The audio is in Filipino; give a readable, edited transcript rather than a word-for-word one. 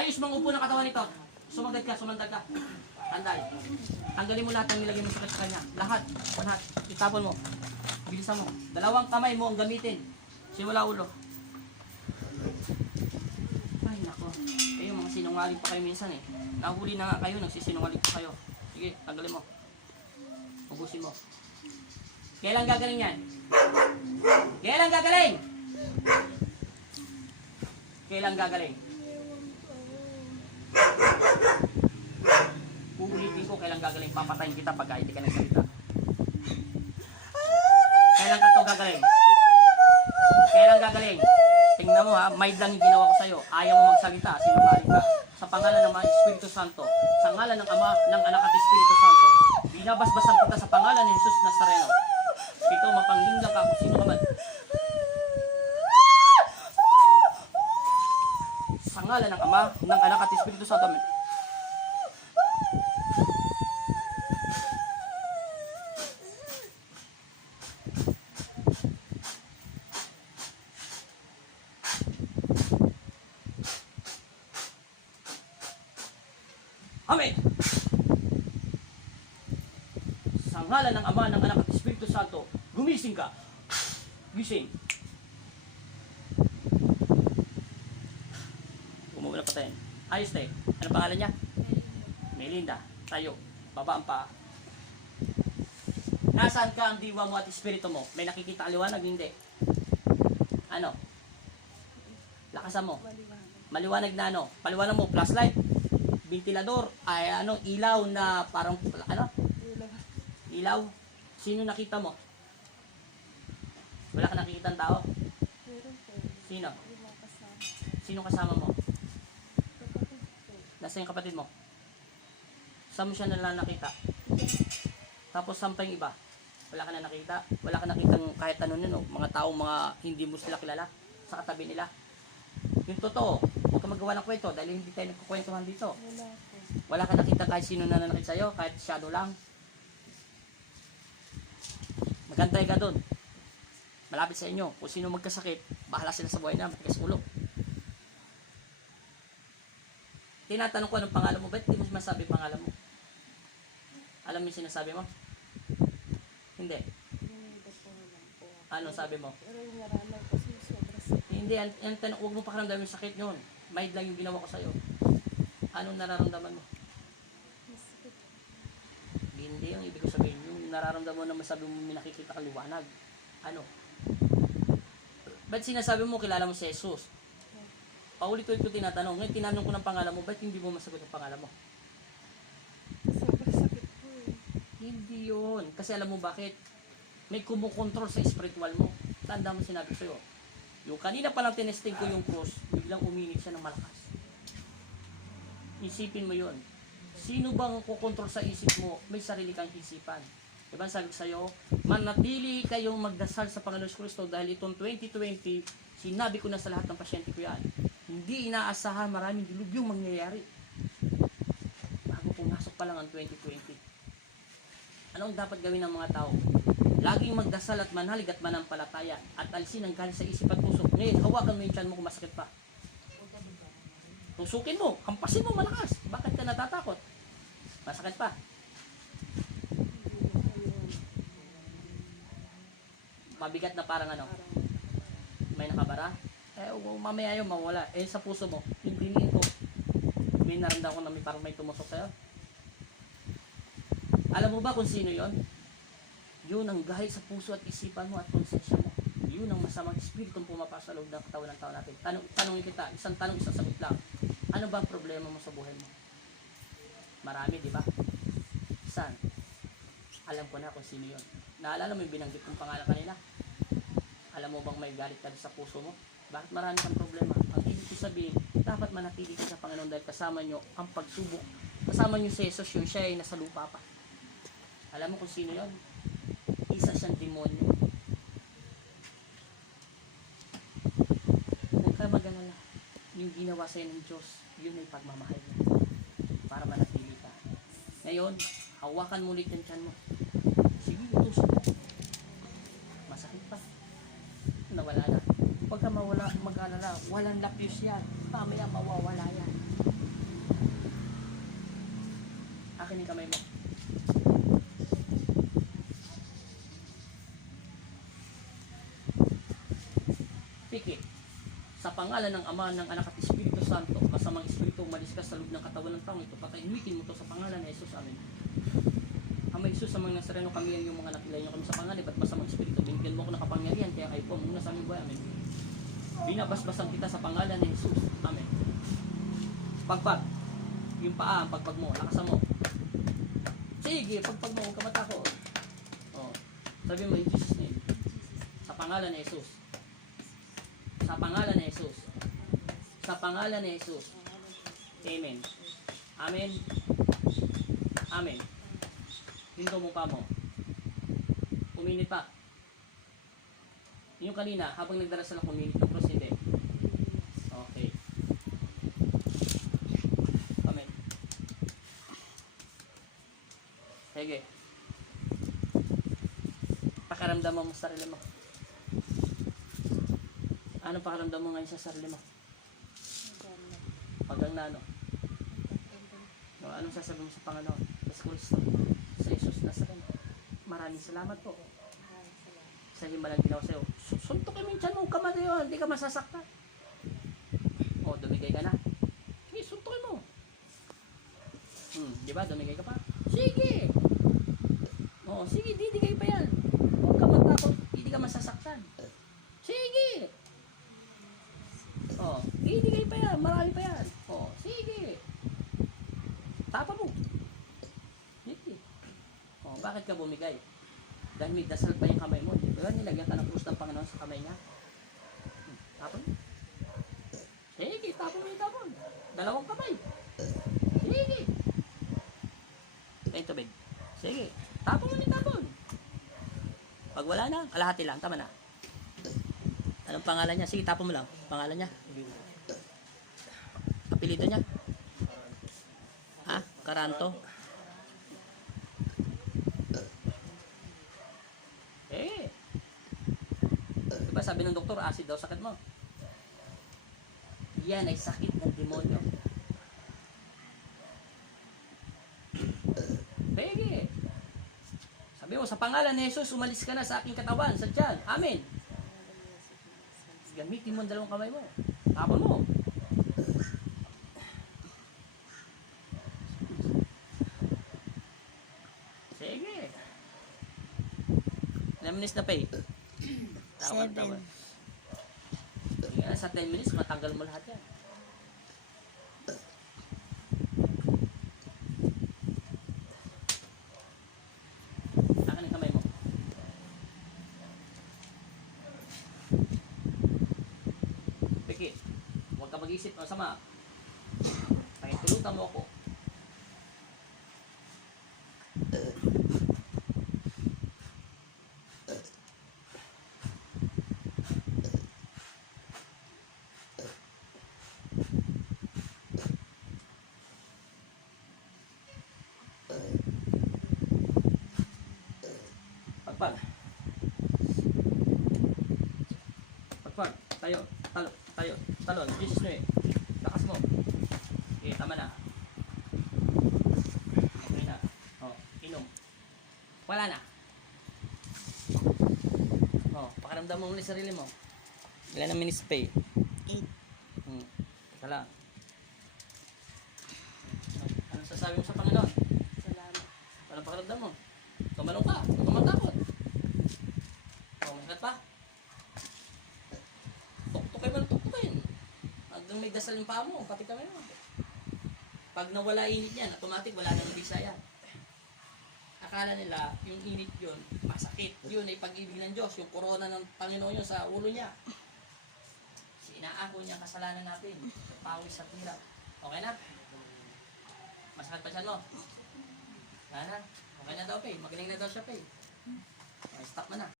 Ayos mga upo ng katawan nito. Sumandag ka. Anday. Tanggalin mo lahat ng nilagay mo sakit sa kanya. Lahat. Itapon mo. Bilisan mo. Dalawang kamay mo ang gamitin. Simula ulo. Ay, nako. Kayo mga sinungaling pa kayo minsan eh. Nahuli na nga kayo, nagsisinungaling pa kayo. Sige, tanggalin mo. Ubusin mo. Kailan gagaling yan? Kailan gagaling? Kailan gagaling? Uulitin ko kailan gagaling. Papatayin kita pag hindi ka nagsalita. Kailan ka to gagaling? Kailan gagaling? Tingnan mo ha, mild lang yung ginawa ko sa'yo. Ayaw mo magsalita, sinungaling ka. Sa pangalan ng Espiritu Santo, sa ngalan ng Ama, ng Anak at Espiritu Santo, binabasbasan kita sa pangalan ni Jesus Nazareno. Ito, mapanglingla ka kung sino ka man. Sa ngalan ng Ama, ng Anak at Espiritu Santo. Amen. Sa ngalan ng Ama, ng Anak at Espiritu Santo, gumising ka. Gising. Umuwi na patayin. Ayos tayo. Ano pangalan niya? Melinda. Tayo. Baba ang paa. Nasaan ka ang diwa mo at espiritu mo? May nakikita kaliwanag? Hindi. Ano? Lakasan mo. Maliwanag na ano? Paliwanag mo. Flashlight. Ventilador. Ay ano? Ilaw na parang ano? Ilaw. Sino nakita mo? Wala ka nakikita ng tao? Sino? Sino kasama mo? Nasa yung kapatid mo? Saan mo siya nila nakita? Tapos saan pa yung iba? Wala ka na nakita? Wala ka nakita kahit ano nyo, mga taong mga hindi mo sila kilala sa katabi nila? Yung totoo, huwag ka magawa ng kwento dahil hindi tayo nagkukwentuhan dito. Wala ka nakita kahit sino na nakita sa'yo, kahit shadow lang. Magantay ka doon. Malapit sa inyo. Kung sino magkasakit, bahala sila sa buhay na, matigas ulo. Tinatanong ko anong pangalan mo, ba't hindi mo masabi pangalan mo? Alam mo yung sinasabi mo? Hindi. Ano sabi mo? Hindi, huwag mo pakaramdaman yung sakit nyon. Mild lang yung ginawa ko sa'yo. Anong nararamdaman mo? Hindi, ang ibig ko sabihin, yung nararamdaman mo na masabi mo may nakikita kang liwanag. Ano? Ba't sinasabi mo kilala mo si Jesus? Paulit-ulit ko tinatanong. Ngayon tinanong ko ng pangalan mo, ba't hindi mo masagot ang pangalan mo? Sobrang sakit po eh. Hindi yun. Kasi alam mo bakit? May kumukontrol sa spiritual mo. Tanda mo sinabi ko sa'yo. Yung kanina palang tinesting ko yung cross, biglang uminit siya ng malakas. Isipin mo yun. Sino bang kukontrol sa isip mo? May sarili kang isipan. Diba sabi ko sa'yo, manatili kayong magdasal sa Panginoon Kristo dahil itong 2020, sinabi ko na sa lahat ng pasyente ko yan. Hindi inaasahan maraming dilubyong mangyayari. Bago pumasok pa lang ang 2020. Ano ang dapat gawin ng mga tao? Laging magdasal at manhalig at manampalataya at alisin ang galit sa isip at puso. Ngayon, hawakan mo yung tiyan mo kung masakit pa. Tusukin mo, hampasin mo malakas. Bakit ka natatakot? Masakit pa. Mabigat na parang ano? May nakabara? Mamaya yun, mawala. Sa puso mo, hindi ko. May naramdaman ko na parang may tumusok sa'yo. Alam mo ba kung sino yon? Yun ang gahit sa puso at isipan mo at konsensya mo. Yun ang masamang espiritong pumapasok sa loob ng katawan ng tao natin. Tanongin kita, isang tanong, isang sagot lang. Ano ba ang problema mo sa buhay mo? Marami, di ba? Saan? Alam ko na kung sino yun. Naalala mo yung binanggit kong pangalan kanina? Alam mo bang may galit ka sa puso mo? Bakit marami kang problema? Ang ibig ko sabihin, dapat manatili ka sa Panginoon dahil kasama nyo ang pagsubok. Kasama nyo si Jesus yun, siya ay nasa lupa pa. Alam mo kung sino yun? Isa siyang demonyo. Huwag ka mag-alala. Yung ginawa sa'yo ng Diyos, yun ay pagmamahal niya. Para manatili ka. Ngayon, hawakan mo ulit yung tiyan mo. Sige, utusin mo. Masakit pa. Nawala na. Huwag ka mag-alala. Walang lapis yan. Mamaya mawawala yan. pangalan ng Ama, ng Anak at Espiritu Santo, masamang espiritu, umalis ka sa loob ng katawan ng taong ito, patahimikin mo to sa pangalan ni Jesus. Amen. Ama Jesus, sa mga Nazareno, kami ang iyong mga nakilay nyo kami sa pangalan, at masamang espiritu, binigyan mo ako ng kapangyarihan, kaya kayo po, muna sa aming buhay. Amen. Binabasbasan kita sa pangalan ni Jesus. Amen. Pagpag. Yung paa, ang pagpag mo, lakasan mo. Sige, pagpag mo, huwag ka matakot. Oh. Sabi mo, in Jesus name. Sa pangalan ni Jesus. Sa pangalan ni Jesus. Sa pangalan ni Jesus. Amen. Amen. Amen. Hinto mo pa mo. Uminit pa. Yung kanina, habang nagdarasal ako, uminit ng cross, hindi. Okay. Amen. Sige. Pakaramdam mo sa sarili mo. Anong pakaramdam mo ngayon sa sarili mo? Paggang na ano? No, anong sasabihin mo sa Panginoon? Sa Kristo, sa Jesus Nazareno. Maraming salamat po. Sa himalang ginawa sa'yo. Suntukin mo yung tiyan mo, kamay yun, hindi ka masasaktan. O, dumigay ka na. Sige, suntukin mo. Di ba, dumigay ka pa? Sige! O, sige, didigay pa yan. Huwag ka matakot, hindi ka masasaktan. Sige! O, didigay pa yan, marami pa yan. O, sige! Tapa mo. Hindi. O, bakit ka bumigay? Dahil may dasal pa yung kamay mo. Diba nilagyan ka ng krus ng Panginoon sa kamay niya? Tapon. Sige, tapon mo yung tapon. Dalawang kamay. Sige. Kain tubig. Sige, tapon mo yung tapon. Pag wala na, kalahati lang. Tama na. Anong pangalan niya? Sige, tapon mo lang. Pangalan niya. Apelido niya. Ha? Karanto. Diba sabi ng doktor, acid daw sakit mo. Yan ay sakit ng demonyo. Pege. Sabi mo, sa pangalan ni Jesus, umalis ka na sa aking katawan, sa tiyan. Amen. Gamitin mo ang dalawang kamay mo. Tapon mo. Sige. Ilang minutes na pa eh? 7. Kaya sa 10 minutes, matanggal mo lahat yan. Saan ang kamay mo? Piki, huwag ka mag-isip ng sama. Pakitulutan mo ako. Pagpag. Pagpag. Tayo. Talo. Tayo. Talon. Jesus name. Lakas mo. Okay, tama na. Okay na. Oh, inom. Wala na. Oh, pakaramdam mo ulit sarili mo. Ilan ang minutes pay? 8. Teka lang. Anong sasabi mo sa Panginoon? Salamat. Anong pakaramdam mo? Tumalong ka. Huwag ka matakot. Oh, masakit pa? Tuktukin mo ng tuktukin. Hanggang may dasal yung paa mo, pati kamay mo. Pag nawala init yan, automatic wala nang bisa yan. Akala nila, yung init yun, masakit. Yun ay pag-ibig ng Diyos, yung korona ng Panginoon yun sa ulo niya. Inaako niya ang kasalanan natin. Pawis sa tira. Okay na? Masakit pa siya, no? Wala na. Okay na daw, Pay. Magaling na daw siya, Pay. Stop mo na.